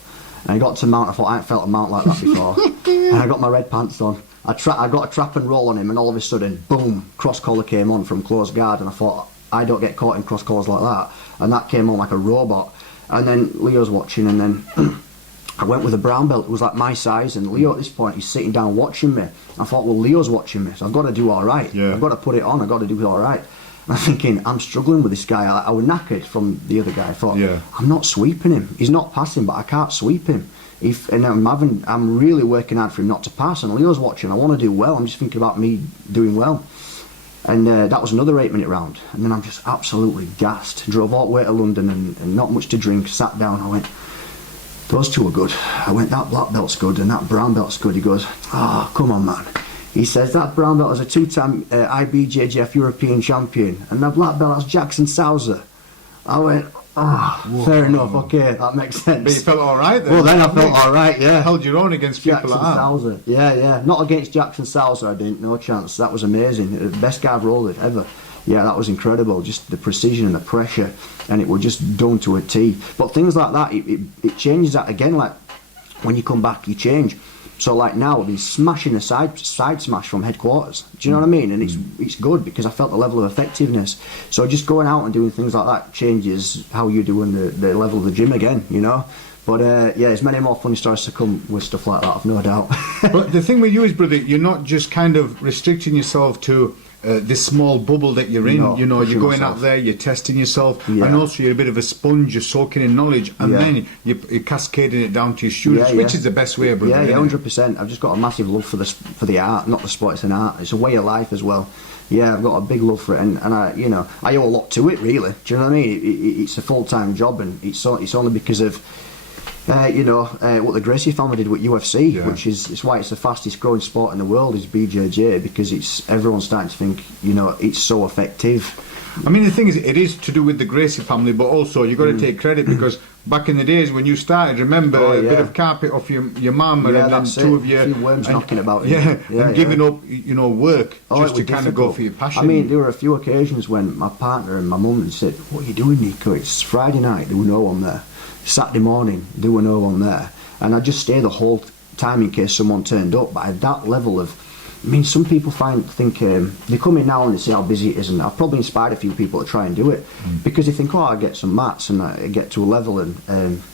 And I got to mount, I thought, I ain't felt a mount like that before. And I got my red pants on. I got a trap and roll on him, and all of a sudden, boom, cross collar came on from close guard, and I thought, I don't get caught in cross collars like that. And that came on like a robot. And then Leo's watching, and then I went with a brown belt. It was like my size, and Leo at this point, he's sitting down watching me. I thought, well, Leo's watching me, so I've got to do all right. Yeah. I've got to put it on, I've got to do all right. And I'm thinking, I'm struggling with this guy. I was knackered from the other guy. I thought, I'm not sweeping him. He's not passing, but I can't sweep him. And I'm really working hard for him not to pass. And Leo's watching. I want to do well. I'm just thinking about me doing well. And that was another 8-minute round. And then I'm just absolutely gassed. Drove all the way to London and not much to drink. Sat down. I went, those two are good. I went, that black belt's good and that brown belt's good. He goes, oh, come on, man. He says, that brown belt is a 2-time IBJJF European champion. And that black belt, that's Jackson Sousa. I went, fair enough, okay, that makes sense. But you felt alright then? Well, then I felt alright, yeah. Held your own against people like that? Sousa. Yeah. Not against Jackson Sousa, I didn't, no chance. That was amazing. The best guy I've rolled it ever. Yeah, that was incredible. Just the precision and the pressure, and it was just done to a T. But things like that, it changes that again. Like, when you come back, you change. So like now, I've been smashing a side smash from headquarters. Do you know what I mean? And it's good because I felt the level of effectiveness. So just going out and doing things like that changes how you're doing the level of the gym again, you know? But yeah, there's many more funny stories to come with stuff like that, I've no doubt. But the thing with you is, brother, you're not just kind of restricting yourself to this small bubble that you're in. You know, you're going out there, you're testing yourself, and also you're a bit of a sponge, you're soaking in knowledge, and then you're cascading it down to your students, which is the best way, brother. Yeah, 100%. I've just got a massive love for the art, not the sport, it's an art. It's a way of life as well. Yeah, I've got a big love for it, and I, you know, I owe a lot to it, really. Do you know what I mean? It's a full-time job, and it's only because of What the Gracie family did with UFC, Yeah. which is it's why it's the fastest growing sport in the world, is BJJ, because everyone's starting to think, it's so effective. I mean, the thing is, it is to do with the Gracie family, but also you've got to take credit because back in the days when you started, remember a bit of carpet off your mum and then two of you, a few worms knocking about. And giving up, work just to it was kind of go difficult. for your passion. I mean, there were a few occasions when my partner and my mum said, "What are you doing, Nico? It's Friday night. There were no one there. Saturday morning, there were no one there." And I just stay the whole time in case someone turned up. But at that level of, some people think they come in now and they say how busy it is, and I've probably inspired a few people to try and do it because they think, I get some mats and I get to a level and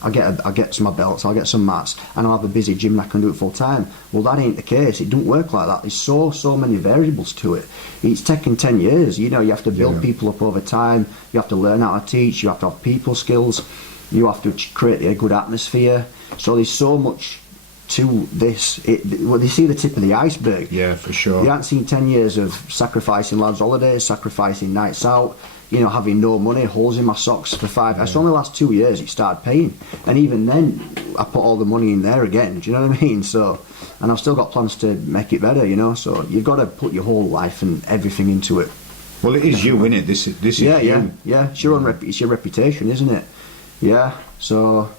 I get some belts, I'll get some mats and I'll have a busy gym and I can do it full time. Well, that ain't the case. It don't work like that. There's so many variables to it. It's taken 10 years. You have to build people up over time. You have to learn how to teach. You have to have people skills. You have to create a good atmosphere. So there's so much to this. They see the tip of the iceberg. Yeah, for sure. You haven't seen 10 years of sacrificing lads' holidays, sacrificing nights out, having no money, holes in my socks for 5. It's only the last 2 years it started paying, and even then I put all the money in there again. Do you know what I mean? So, and I've still got plans to make it better. So you've got to put your whole life and everything into it. Well, it is you, isn't it? This is you. Yeah. It's your reputation, isn't it? Yeah. So.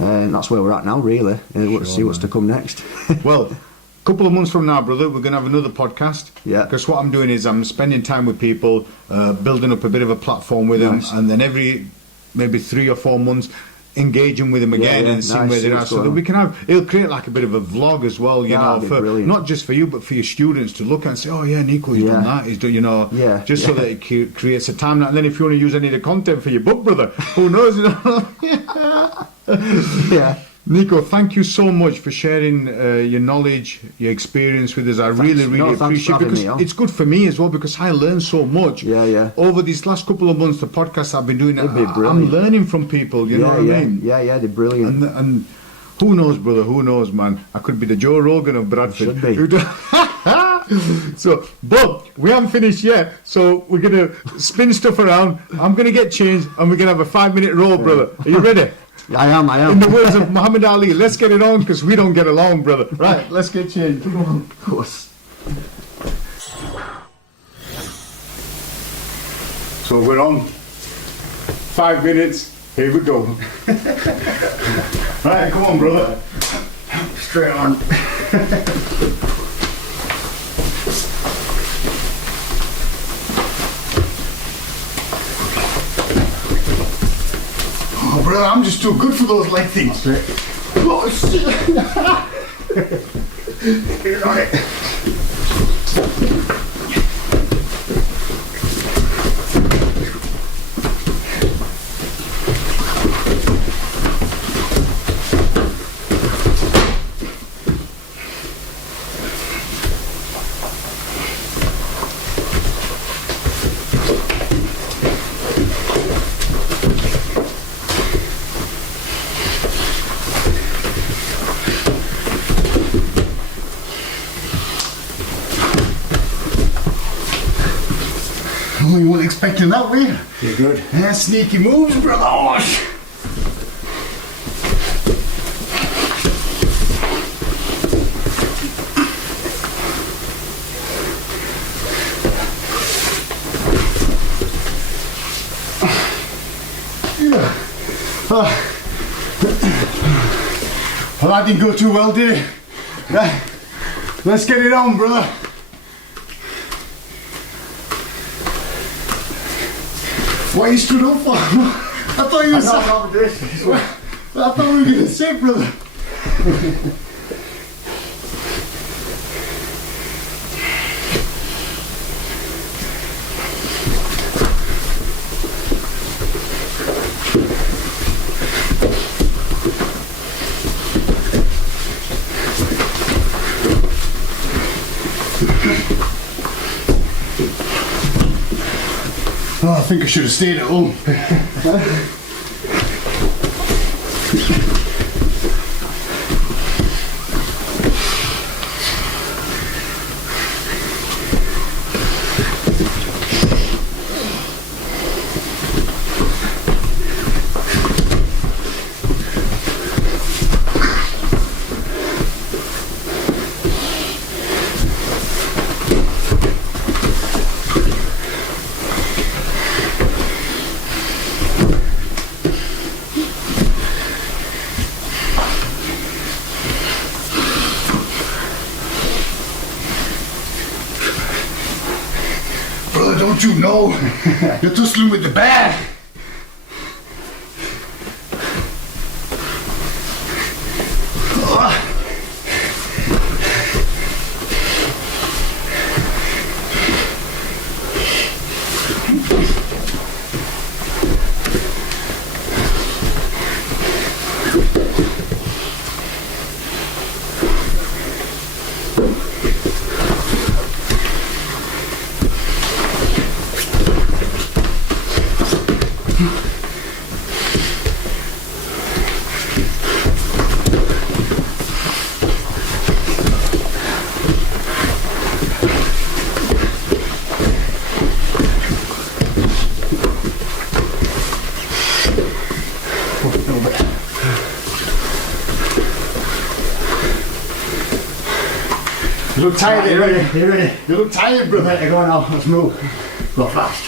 And that's where we're at now, really. Let's see what's to come next. Well, a couple of months from now, brother, we're going to have another podcast. Yeah. Because what I'm doing is I'm spending time with people, building up a bit of a platform with them, and then every maybe 3 or 4 months, engaging with them again and seeing where they are, so that we can it'll create like a bit of a vlog as well, for not just for you but for your students to look at and say, oh yeah, Nico, he's done that, he's done, so that it creates a timeline. And then if you want to use any of the content for your book, brother, who knows? Yeah. Nico, thank you so much for sharing your knowledge, your experience with us. I really appreciate it, because it's good for me as well, because I learn so much. Over these last couple of months, the podcasts I've been doing, I'm learning from people, you know what I mean? Yeah, they're brilliant. And who knows, brother, who knows, man? I could be the Joe Rogan of Bradford. Should be. So, but we haven't finished yet, so we're going to spin stuff around. I'm going to get changed and we're going to have a 5-minute roll, brother. Are you ready? I am. In the words of Muhammad Ali, let's get it on, because we don't get along, brother. Right, let's get changed. Come on. Of course. So we're on. 5 minutes. Here we go. Right, come on, brother. Straight on. Oh, brother, I'm just too good for those leg things. Oh, shit. Get on it. Oh, you weren't expecting that, were you? You're good. Yeah, sneaky moves, brother. Oh, well, that didn't go too well, did it? Right. Let's get it on, brother. What you stood up for? I thought you were I thought we were going to sit, brother. Oh, I think I should have stayed at home. don't you know? You're tussling with the bear. You look tired. Right, you ready? You ready? You look tired, brother. Right, go on now. Let's move. Go fast.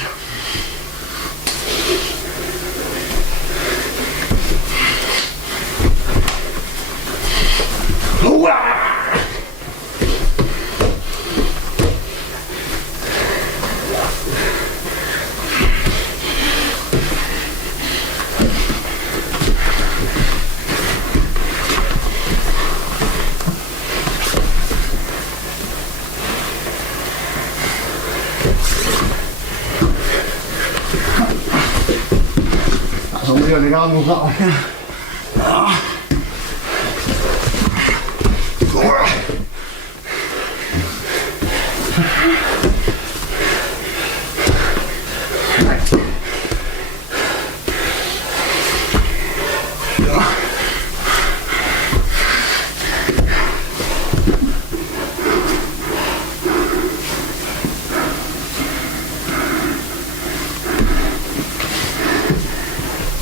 Somebody on the ground move that way.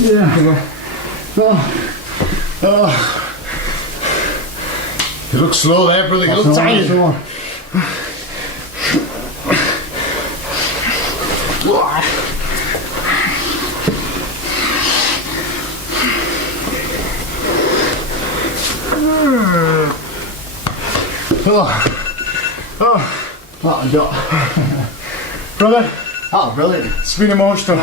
Yeah. You look slow there, brother. You look tired. What a shot. Brother, Oh, brilliant. it's been emotional.